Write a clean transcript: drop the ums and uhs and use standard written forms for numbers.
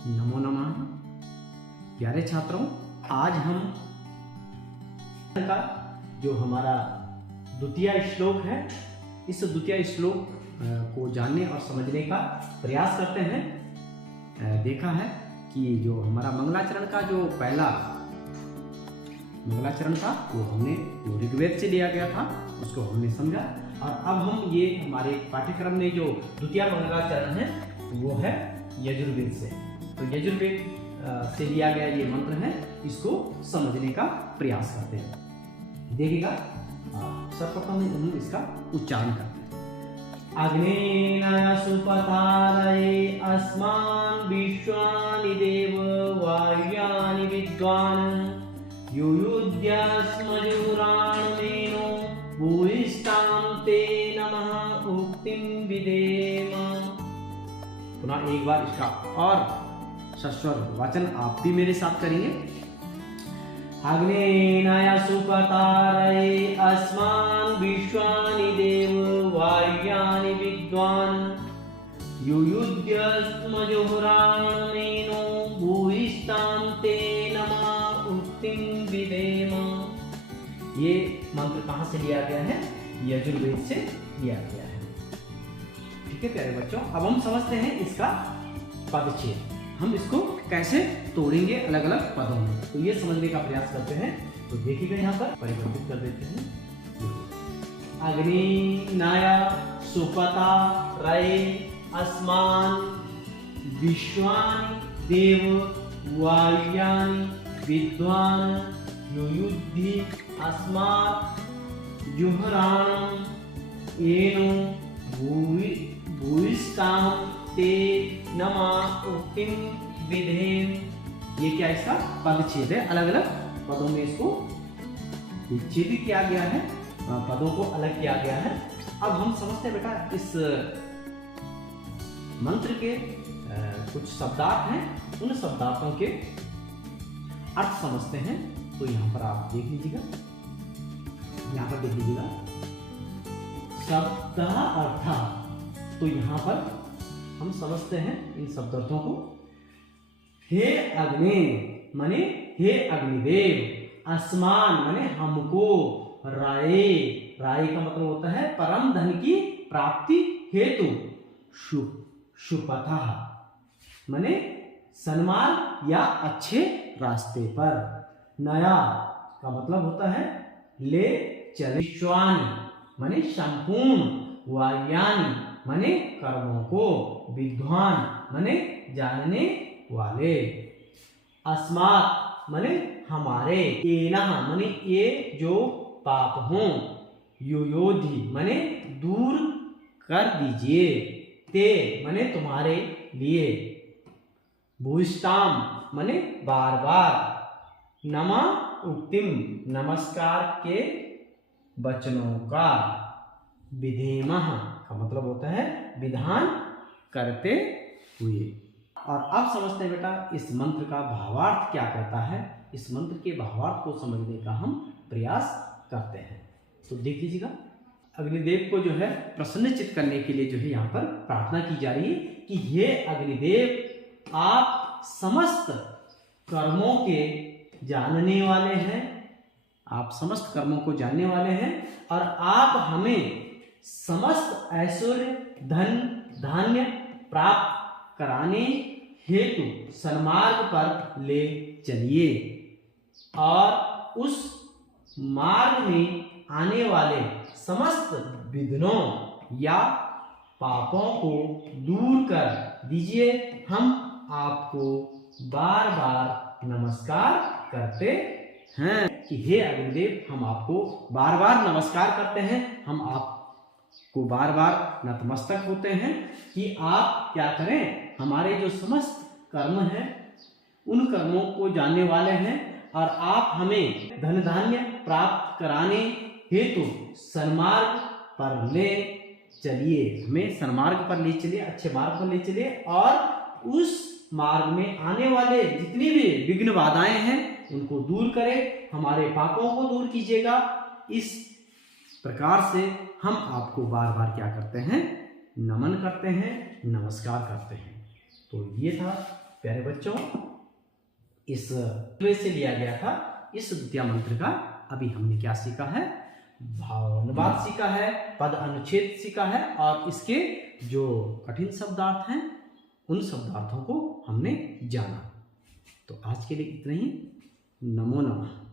नमो नमः। प्यारे छात्रों, आज हम का जो हमारा द्वितीय श्लोक है, इस द्वितीय श्लोक को जानने और समझने का प्रयास करते हैं। देखा है कि जो हमारा मंगलाचरण का जो पहला मंगलाचरण था वो हमने जो ऋग्वेद से लिया गया था उसको हमने समझा, और अब हम ये हमारे पाठ्यक्रम में जो द्वितीय मंगलाचरण है वो है यजुर्वेद से। तो यजुर्वेद से लिया गया ये मंत्र है, इसको समझने का प्रयास करते हैं। देखिएगा, सर्वप्रथम हम इसका उच्चारण करते हैं। अग्नेय सुपतारये अस्मान् विश्वानि देव वायुयानि विद्वान् युयुध्यस्म जुराणमेनो भूयिष्ठां ते नमः उक्तिं विधेम। पुनः एक बार इसका और सस्वर वचन आप भी मेरे साथ करेंगे। अग्नेय सुपतारये अस्मान् विश्वानि देव वायुयानि विद्वान् युयुध्यस्म जुहुराणमेनो भूयिष्ठां ते नमः उक्तिं विधेम। ये मंत्र कहाँ से लिया गया है? यजुर्वेद से लिया गया है। ठीक है प्यारे बच्चों, अब हम समझते हैं इसका पदच्छेद। हम इसको कैसे तोड़ेंगे अलग अलग पदों में, तो ये समझने का प्रयास करते हैं। तो देखिएगा, यहाँ पर परिवर्तित कर देते हैं। अग्निनाय सुपतारये अस्मान् विश्वानि देव वायुयानि विद्वान् युयुद्धि अस्मात् जुह्राणं येनो भूयिष्ठां ते नमः उक्तिं विधेम। ये क्या इसका पदच्छेद है, अलग अलग पदों में इसको विच्छेदित किया गया है, पदों को अलग किया गया है। अब हम समझते हैं बेटा, इस मंत्र के कुछ शब्दार्थ हैं, उन शब्दार्थों के अर्थ समझते हैं। तो यहाँ पर आप देख लीजिएगा, यहाँ पर देख लीजिएगा शब्द अर्थ। तो यहाँ पर हम समझते हैं इन शब्दार्थों को। हे अग्नि माने हे अग्निदेव, अस्मान माने हमको, राये राये का मतलब होता है परम धन की प्राप्ति हेतु, शुपथा माने सन्मान या अच्छे रास्ते पर, नया का मतलब होता है ले चले, विश्वानि माने संपूर्ण, वायुयानि माने कर्मों को, विद्वान माने जानने वाले, अस्मात् माने हमारे, एनः माने ये जो पाप हों, युयोधि माने दूर कर दीजिए, ते माने तुम्हारे लिए, भूयिष्ठाम माने बार बार, नमः उक्तिम नमस्कार के वचनों का, विधेमः का मतलब होता है विधान करते हुए। और अब समझते हैं बेटा इस मंत्र का भावार्थ क्या कहता है। इस मंत्र के भावार्थ को समझने का हम प्रयास करते हैं। तो देख लीजिएगा, अग्निदेव को जो है प्रसन्नचित्त करने के लिए जो है यहाँ पर प्रार्थना की जा रही है कि हे अग्निदेव, आप समस्त कर्मों के जानने वाले हैं, आप समस्त कर्मों को जानने वाले हैं, और आप हमें समस्त ऐश्वर्य धन धान्य प्राप्त कराने हेतु सन्मार्ग पर ले चलिए, और उस मार्ग में आने वाले समस्त विघ्नों या पापों को दूर कर दीजिए। हम आपको बार बार नमस्कार करते हैं कि हे अग्निदेव, हम आपको बार बार नमस्कार करते हैं, हम आपको बार बार नतमस्तक होते हैं कि आप क्या करें, हमारे जो समस्त कर्म हैं उन कर्मों को जानने वाले हैं, और आप हमें धन धान्य प्राप्त कराने हेतु सन्मार्ग पर ले चलिए, हमें सन्मार्ग पर ले चलिए, अच्छे मार्ग पर ले चलिए, और उस मार्ग में आने वाले जितनी भी विघ्न बाधाएं हैं उनको दूर करें, हमारे पापों को दूर कीजिएगा। इस प्रकार से हम आपको बार बार क्या करते हैं, नमन करते हैं, नमस्कार करते हैं। तो ये था प्यारे बच्चों, इस वे से लिया गया था इस द्वितीय मंत्र का अभी हमने क्या सीखा है, भावानुवाद सीखा है, पद अनुच्छेद सीखा है और इसके जो कठिन शब्दार्थ हैं उन शब्दार्थों को हमने जाना। तो आज के लिए इतना ही। नमो नमः।